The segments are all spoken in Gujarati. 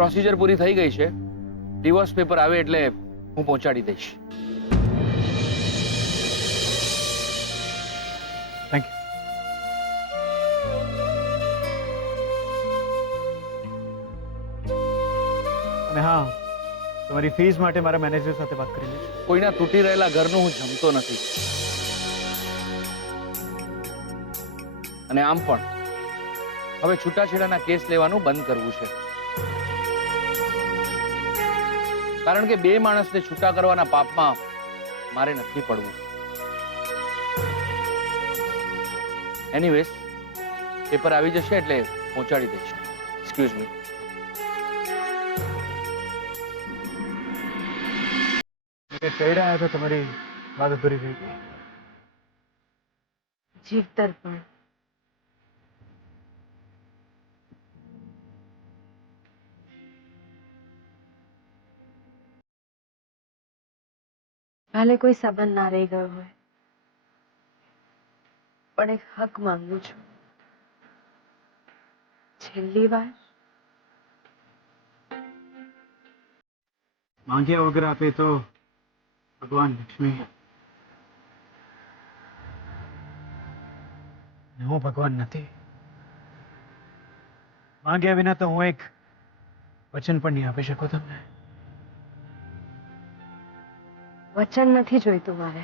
પ્રોસિજર પૂરી થઈ ગઈ છે. ડિવોર્સ પેપર આવે એટલે હું પહોંચાડી દઈશ. Thank you. અને હા, તમારી ફીસ માટે મારા મેનેજર સાથે વાત કરી લઈશ. કોઈના તૂટી રહેલા ઘરનું હું જમતો નથી. અને આમ પણ હવે છૂટાછેડાના કેસ લેવાનું બંધ કરવું છે. કારણ કે બે માણસને છૂટા કરવાના પાપમાં મારે નથી પડવું. એનીવેઝ, પેપર આવી જશે એટલે પહોંચાડી દઈશ. Excuse me. કહી રહ્યા હતા તમારી વાત અધૂરી થઈ ગઈ. જીવતર પણ ભલે કોઈ સંબંધ ના રહી ગયો હોય, પણ એક હક માંગુ છું. છેલ્લી વાર માંગ્યા વગર આપે તો ભગવાન લક્ષ્મી. હું ભગવાન નથી. માંગ્યા વિના તો હું એક વચન પણ નહીં આપી શકું તમને. વચન નથી જોઈતું મારે.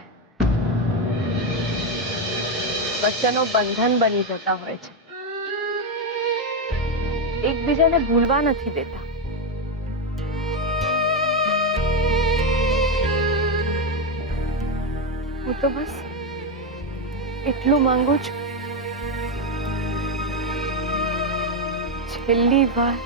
વચનો બંધન બની જતા હોય છે, એકબીજાને ભૂલવા નથી દેતા. હું તો બસ એટલું માંગુ છું, છેલ્લી વાર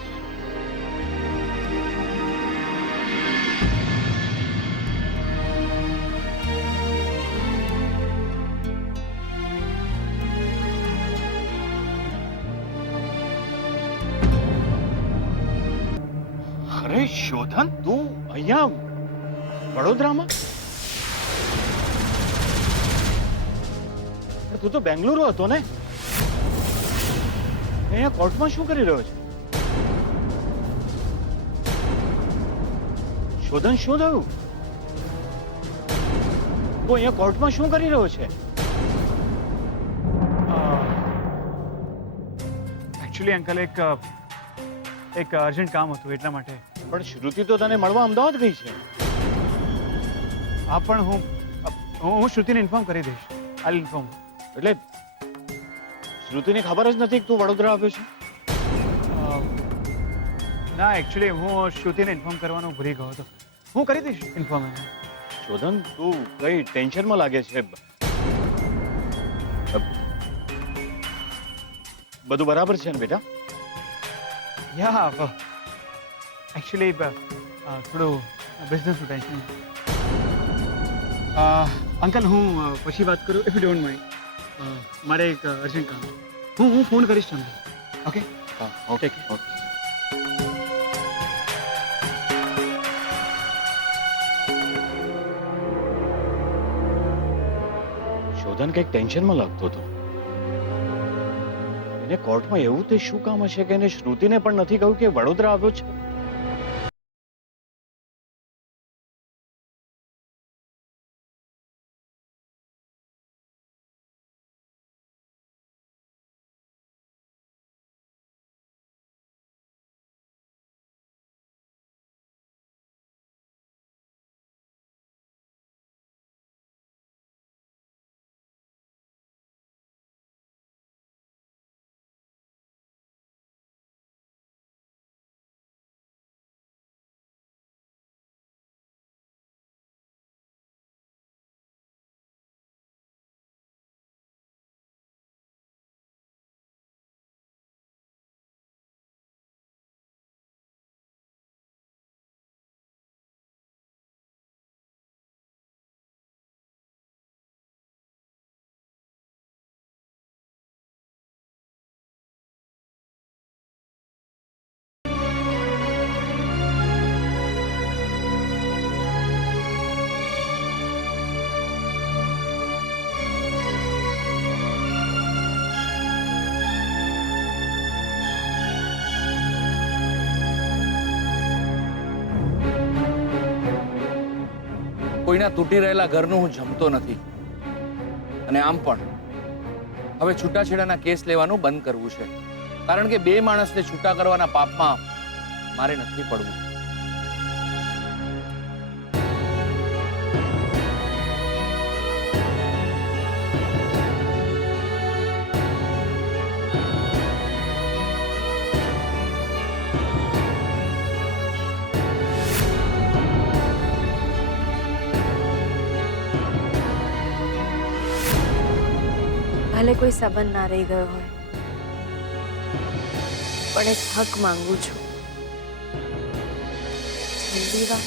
અરે શોધન, તું અહીંયા વડોદરામાં? તું તો બેંગ્લુરુ હતો ને? અહીંયા કોર્ટમાં શું કરી રહ્યો છે? શોધન, શું થયું? તું અહીંયા કોર્ટમાં શું કરી રહ્યો છે? એકચ્યુઅલી અંકલ એક અર્જન્ટ કામ હતું એટલા માટે. પણ શ્રુતિ તો તને મળવા અમદાવાદ ગઈ છે. હા, પણ હું શ્રુતિને ઇન્ફોર્મ કરી દઈશ. આઈ ઇન્ફોર્મ. એટલે શ્રુતિને ખબર જ નથી કે તું વડોદરા આવ્યો છે? ના, એકચ્યુઅલી હું શ્રુતિને ઇન્ફોર્મ કરવાનું ભૂલી ગયો હતો. હું કરી દઈશ ઇન્ફોર્મ એને. શોધન, તું કઈ ટેન્શનમાં લાગે છે? બધું બરાબર છે ને બેટા? યા, એકચ્યુઅલી થોડું બિઝનેસનું ટેન્શન. અંકલ, હું પછી વાત કરું, ઇફ યુ ડોન્ટ માઇન્ડ. મારે એક અર્જન્ટ કામ છે. હું ફોન કરીશ તમને. ઓકે? હા, ઓકે ઓકે. શોધન કંઈક ટેન્શનમાં લાગતો હતો. એને કોર્ટમાં એવું તે શું કામ હશે કે એને શ્રુતિને પણ નથી કહ્યું કે વડોદરા આવ્યો છે? કોઈના તૂટી રહેલા ઘરનું હું જમતો નથી. અને આમ પણ હવે છૂટાછેડાના કેસ લેવાનું બંધ કરવું છે, કારણ કે બે માણસને છૂટા કરવાના પાપમાં મારે નથી પડવું. ભલે કોઈ સંબંધ ના રહી ગયો હોય, પણ એક હક માંગુ છું. છેલ્લી વાર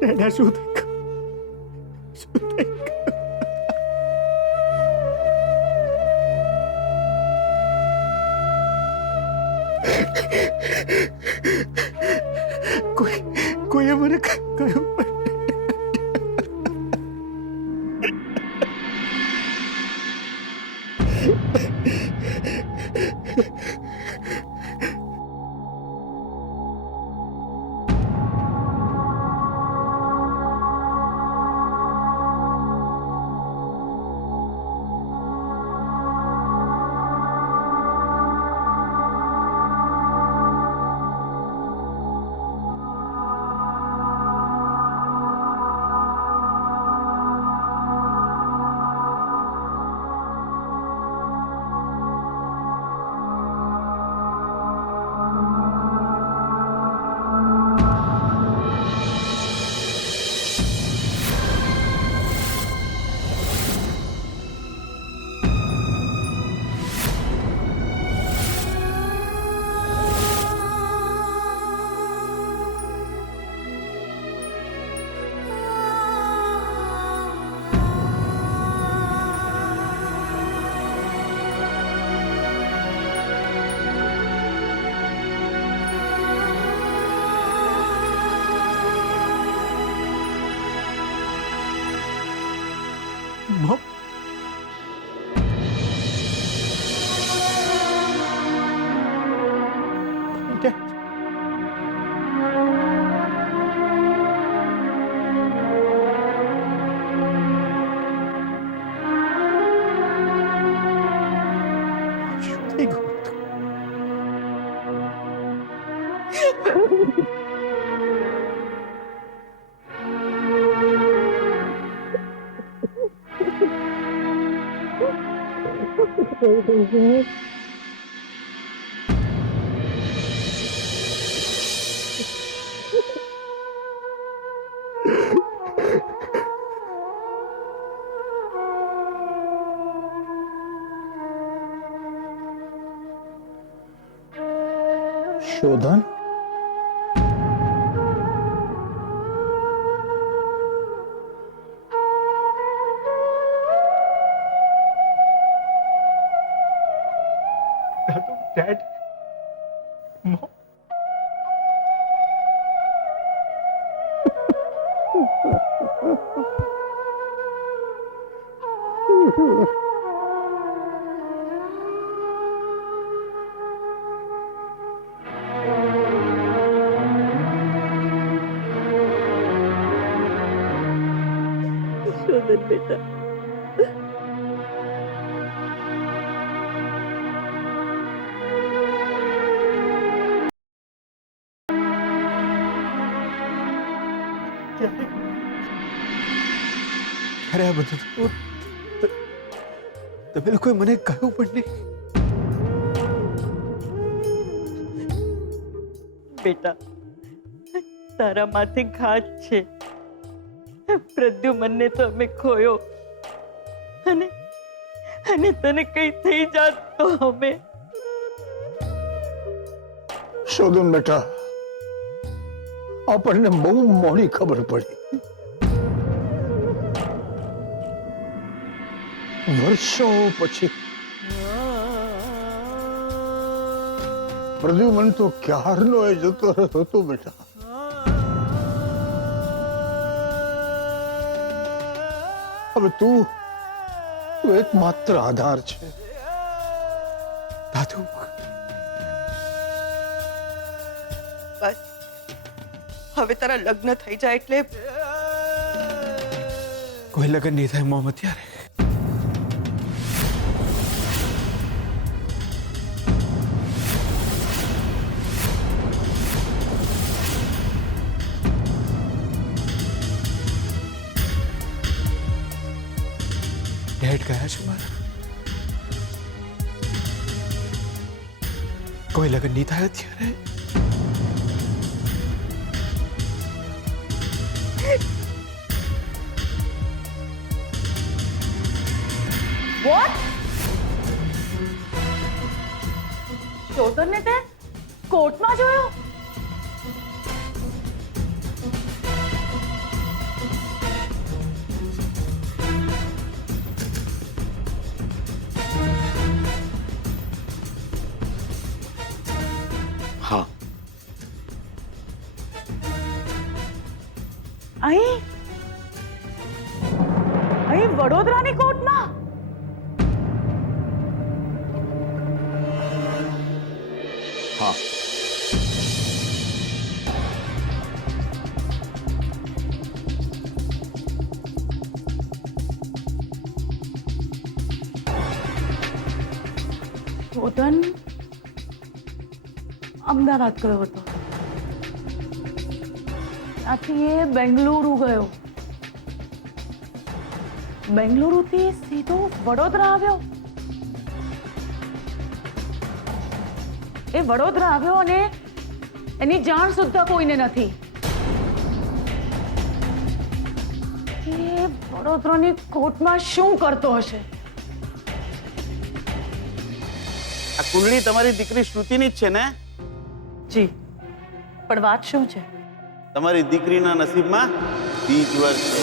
ડેડા શું થઈ ગયું? કોઈએ મને કહ્યું Mom? Dad? શું થઈ ગયું? શોધન, ડેડ, મોમ, શોધન બેટા, અરે આ બધું તમે લોકોએ મને કહ્યું પણ નહીં. બેટા તારા માથે ઘાત છે. પ્રદ્યુમનને તો અમે ખોયો અને અને તને કઈ થઈ જાત તો અમે. શોધન બેટા, આપણને બહુ મોડી ખબર પડી. વર્ષો પછી પ્રદ્યુમન તો ક્યારનો એ જતો રહ્યો હતો બેટા. હવે તું એકમાત્ર આધાર છે. દાદુ, બસ હવે તારા લગ્ન થઈ જાય એટલે કોઈ લગ્ન નહીં થાય મોમ અત્યારે. ડેડ ગયા છે મારા. કોઈ લગ્ન નહીં થાય અત્યારે. વોટ? શોધનને તે કોર્ટમાં જોયો? હા, અહીં વડોદરાની કોર્ટમાં? હા. શોધન અમદાવાદ ગયો હતો, ત્યાંથી એ બેંગલુરુ ગયો, બેંગલુરુથી સીધો વડોદરા આવ્યો. એ વડોદરા આવ્યો અને એની જાણ સુદ્ધા કોઈને નથી. એ વડોદરાની કોર્ટમાં શું કરતો હશે? આ કુંડળી તમારી દીકરી શ્રુતિની જ છે ને? જી, પણ વાત શું છે? તમારી દીકરીના નસીબમાં બીજ વર્ષ છે.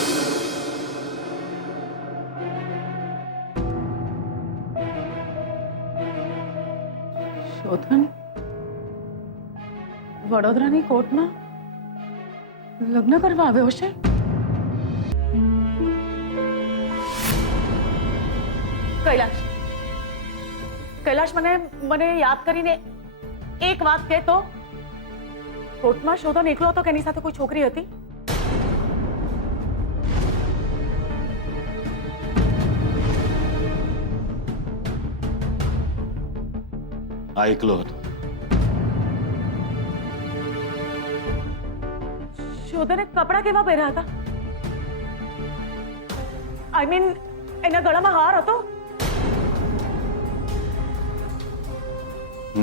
શોધન વડોદરાની કોર્ટમાં લગ્ન કરવા આવ્યો છે? કૈલાશ, કૈલાશ, મને યાદ કરીને એક વાત કહે તો, કોર્ટમાં શોધન એકલો હતો કે એની સાથે કોઈ છોકરી હતી? આ એકલો હતો. શોધને કપડા કેવા પહેર્યા હતા? આઈ મીન એના ગળામાં હાર હતો?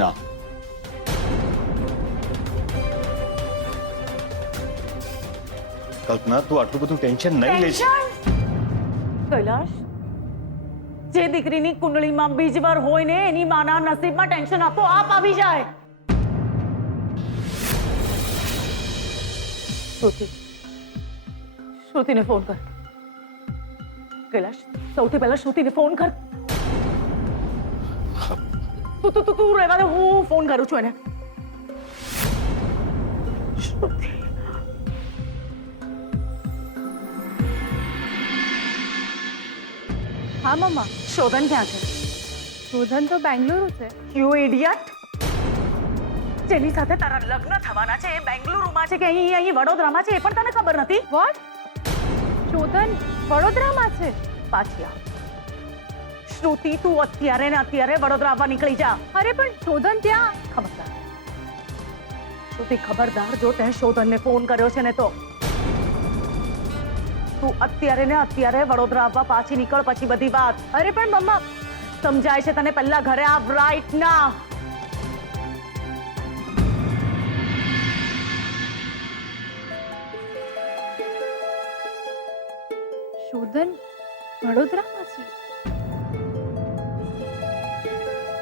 ના. કલ્પના, તું આટલું બધું ટેન્શન નહીં લેશ. કૈલાશ, જે દીકરીની કુંડળીમાં બીજવાર હોય ને એની માના નસીબમાં ટેન્શન આપો આપ આવી જાય. શ્રુતિને ફોન કર. કૈલાશ, સૌથી પહેલા શ્રુતિને ફોન કર. તું રહેવા દે, હું ફોન કરું છું એને. શ્રુતિ. હા મમ્મા, શોધન ક્યાં છે? શોધન તો બેંગલુરુ છે. You idiot! જેની સાથે તારા લગ્ન થવાના છે એ બેંગલુરુમાં છે કે અહીં વડોદરામાં છે એ પણ તને ખબર નથી? વોટ? શોધન વડોદરામાં છે? પાછી આવ. શ્રુતિ, તું અત્યારે ને અત્યારે વડોદરા આવવા નીકળી જા. અરે પણ શોધન ત્યાં. ખબરદાર શ્રુતિ, ખબરદાર જો તે શોધનને ફોન કર્યો છે ને તો તું અત્યારે ને અત્યારે વડોદરા આવવા પાછી નીકળ, પછી બધી વાત. અરે પણ મમ્મા, સમજાય છે તને? પહેલા ઘરે આવ રાઈટ ના. શોધન વડોદરામાં છે.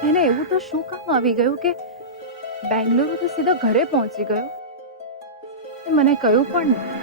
એને એવું તો શું કામ આવી ગયું કે બેંગલુરુથી સીધો ઘરે પહોંચી ગયો? એ મને કહ્યું પણ નહીં.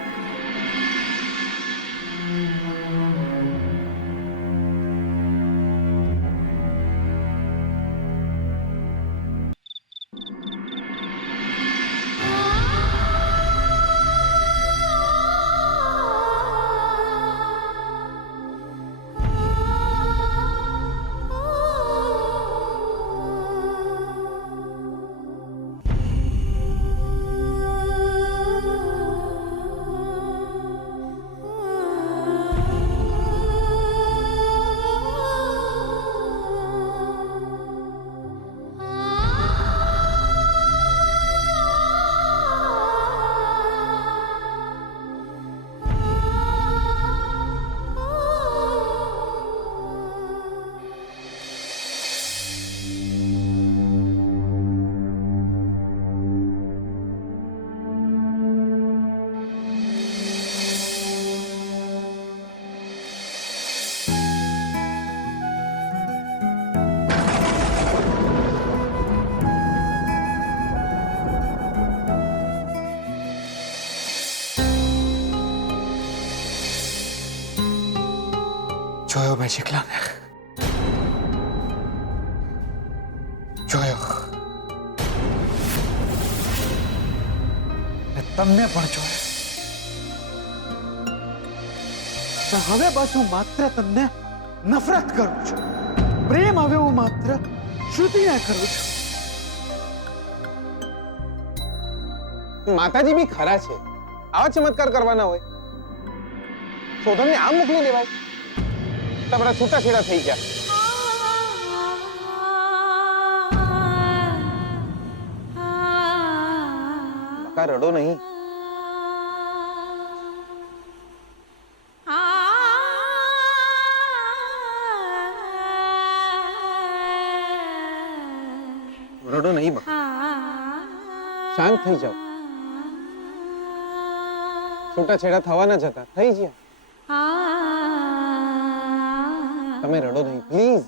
જોયો મેં શીખલાને, જોયો. ને તમને પણ જોયો. પણ હવે બસ હું માત્ર તમને નફરત કરું છું. પ્રેમ હવે હું માત્ર શ્રુતિને કરું છું. માતાજી બી ખરા છે. આવા ચમત્કાર કરવાના હોય? શોધનને આમ મોકલી દેવાય? તમારા છૂટાછેડા થઈ ગયા. બકા રડો નહીં. રડો નહીં બકા. શાંત થઈ જાઓ. છૂટાછેડા થવાના જ હતા, થઈ ગયા. તમે રડો નહીં પ્લીઝ.